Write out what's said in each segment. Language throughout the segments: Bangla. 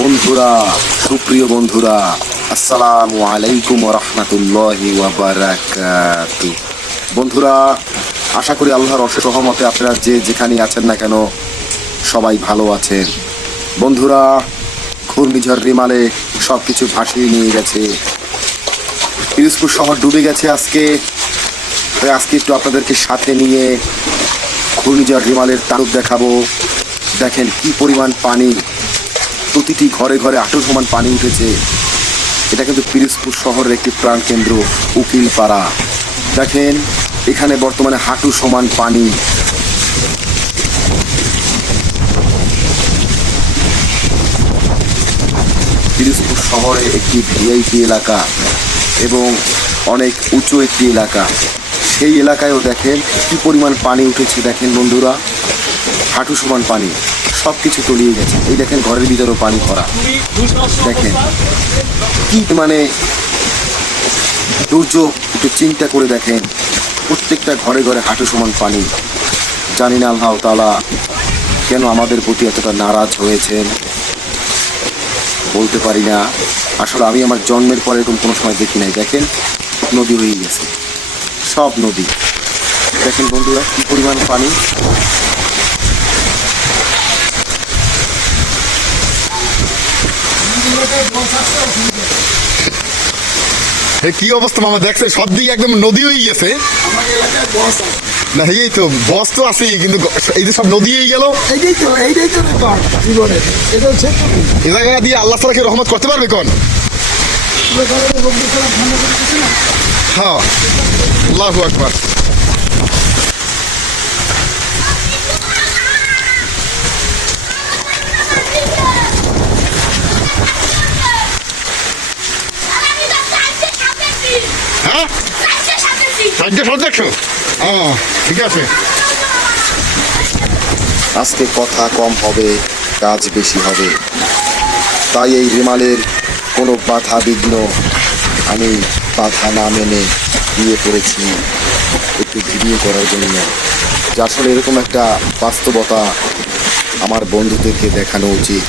বন্ধুরা, সুপ্রিয় বন্ধুরা, আসসালামু আলাইকুম ওয়া রাহমাতুল্লাহি ওয়া বারাকাতুহু। বন্ধুরা, আশা করি আল্লাহর অশেষ রহমতে আপনারা যে যেখানে আছেন না কেন সবাই ভালো আছেন। বন্ধুরা, ঘূর্ণিঝড় রিমালে সব কিছু ভাসিয়ে নিয়ে গেছে। পিরোজপুর শহর ডুবে গেছে আজকে। তাই আজকে একটু আপনাদেরকে সাথে নিয়ে ঘূর্ণিঝড় রিমালের তাণ্ডব দেখাবো। দেখেন কি পরিমাণ পানি, প্রতিটি ঘরে ঘরে হাঁটু সমান পানি উঠেছে। এটা কিন্তু পিরোজপুর শহরের একটি প্রাণকেন্দ্র উকিলপাড়া। দেখেন এখানে বর্তমানে হাঁটু সমান পানি। পিরোজপুর শহরে একটি ভিআইপি এলাকা এবং অনেক উঁচু একটি এলাকা। সেই এলাকায়ও দেখেন কি পরিমাণ পানি উঠেছে। দেখেন বন্ধুরা, হাঁটু সমান পানি, সব কিছু তলিয়ে গেছে। এই দেখেন ঘরের ভিতরেও পানি ভরা। দেখেন কি মানে দুর্যোগ, একটু চিন্তা করে দেখেন। প্রত্যেকটা ঘরে ঘরে হাঁটু সমান পানি। জানি না আল্লাহ তাআলা কেন আমাদের প্রতি এতটা নারাজ হয়েছেন, বলতে পারি না। আসলে আমি আমার জন্মের পরে এরকম কোনো সময় দেখি নাই। দেখেন নদী হয়ে গেছে, সব নদী। দেখেন বন্ধুরা কি পরিমাণ পানি। কি অবস্থা মামা, দেখছে সব দিকে একদম নদী হয়ে গেছে। না এই তো বস তো আছেই, কিন্তু এই যে সব নদী হয়ে গেল। এইটাই তো ব্যাপার জীবনে। এটা হচ্ছে এ জায়গা দিয়ে আল্লাহ ছাড়া কি রহমত করতে পারবে কোন? হ্যাঁ, আল্লাহু আকবার। হ্যাঁ, সব দেখছো? ঠিক আছে। আজকে কথা কম হবে, কাজ বেশি হবে। তাই এই রিমালের কোনো বাধা বিঘ্ন আমি বাধা না মেনে দিয়ে পড়েছি একটু ভিডিও করার জন্য। যে আসলে এরকম একটা বাস্তবতা আমার বন্ধুদেরকে দেখানো উচিত।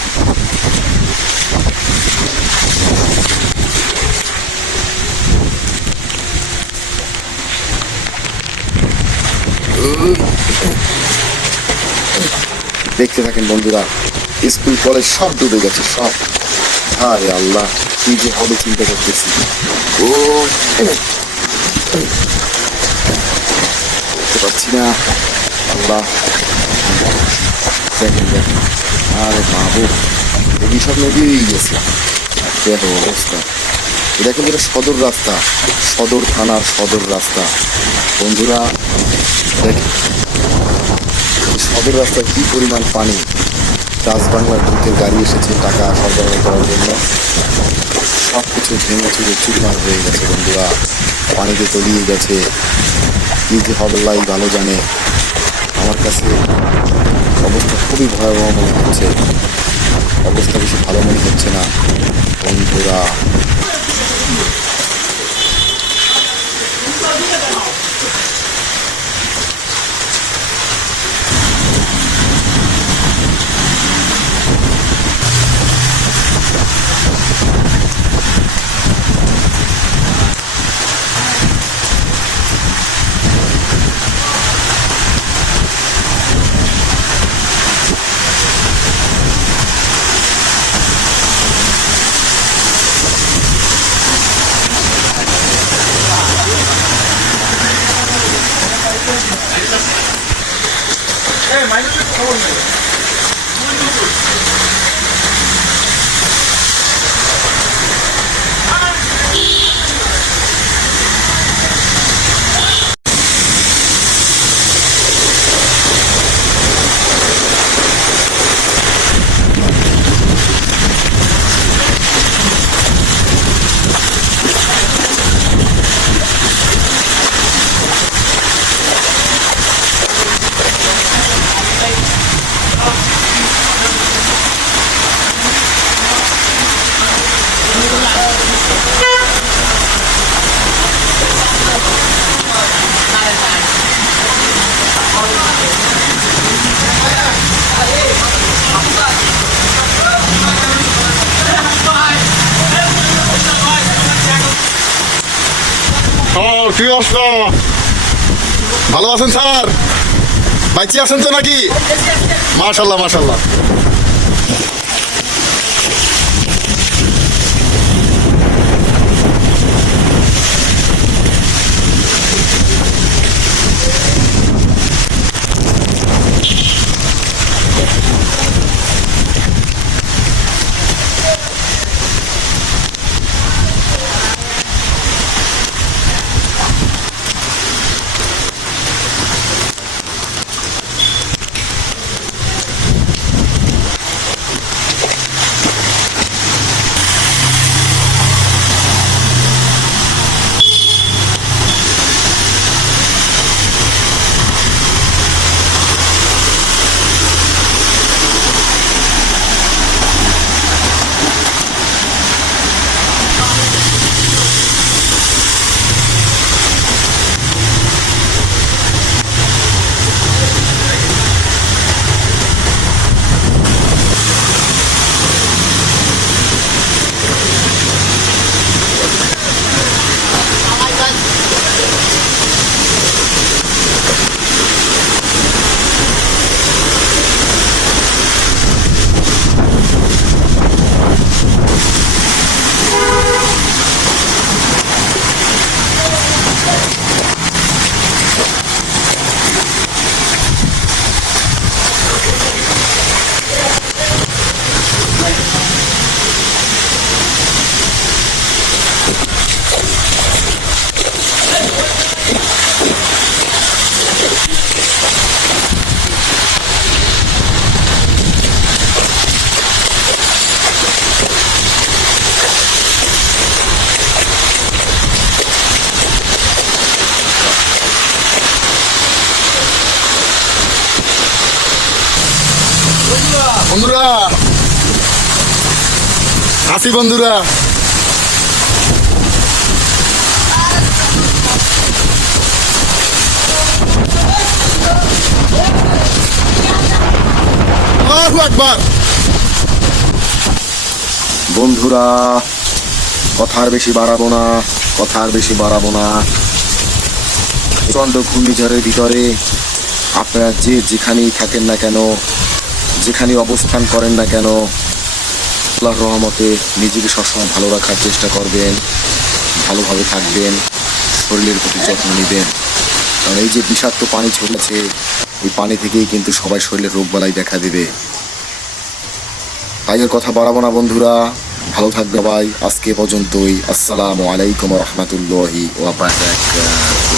দেখতে থাকেন বন্ধুরা, স্কুল কলেজ সব ডুবে গেছে, সব। আরে আল্লাহ, কি যে হবে চিন্তা করতেছি। ও বুঝতে পারছি না আল্লাহ। দেখেন দেখেন, আরে বাবু, এই সব নদী হয়ে গেছে। দেখো অবস্থা। এটা কিন্তু এটা সদর রাস্তা, সদর থানার সদর রাস্তা। বন্ধুরা দেখেন সদর রাস্তায় কি পরিমাণ পানি। ডাচ বাংলার দুধের গাড়ি এসেছে টাকা সরবরাহ করার জন্য। সব কিছু ভেঙে চুরে চুরমার হয়ে গেছে বন্ধুরা, পানিতে তলিয়ে গেছে। কি যে হবে আল্লাহই ভালো জানে। আমার কাছে অবস্থা খুবই ভয়াবহ মনে হচ্ছে, অবস্থা বেশি ভালো মনে হচ্ছে না বন্ধুরা। কি অবস্থা? ভালো আছেন স্যার? বাইচি আছেন তো নাকি? মাশাল্লাহ মাশাল্লাহ। বন্ধুরা আসি বন্ধুরা। আল্লাহু আকবার। বন্ধুরা কথা আর বেশি বাড়াবো না, কথা আর বেশি বাড়াবো না। প্রচণ্ড ঘূর্ণিঝড়ের ভিতরে আপনারা যে যেখানেই থাকেন না কেন, যেখানে অবস্থান করেন না কেন, আল্লাহর রহমতে নিজেকে সবসময় ভালো রাখার চেষ্টা করবেন, ভালোভাবে থাকবেন, শরীরের প্রতি যত্ন নেবেন। কারণ এই যে বিষাক্ত পানি ছড়িয়েছে, এই পানি থেকেই কিন্তু সবাই শরীরের রোগবালাই দেখা দেবে। তাই আর কথা বাড়াবো না বন্ধুরা, ভালো থাকবে ভাই। আজকে পর্যন্তই। আসসালামু আলাইকুম রহমতুল্লাহি ওয়া বারাকাতুহু।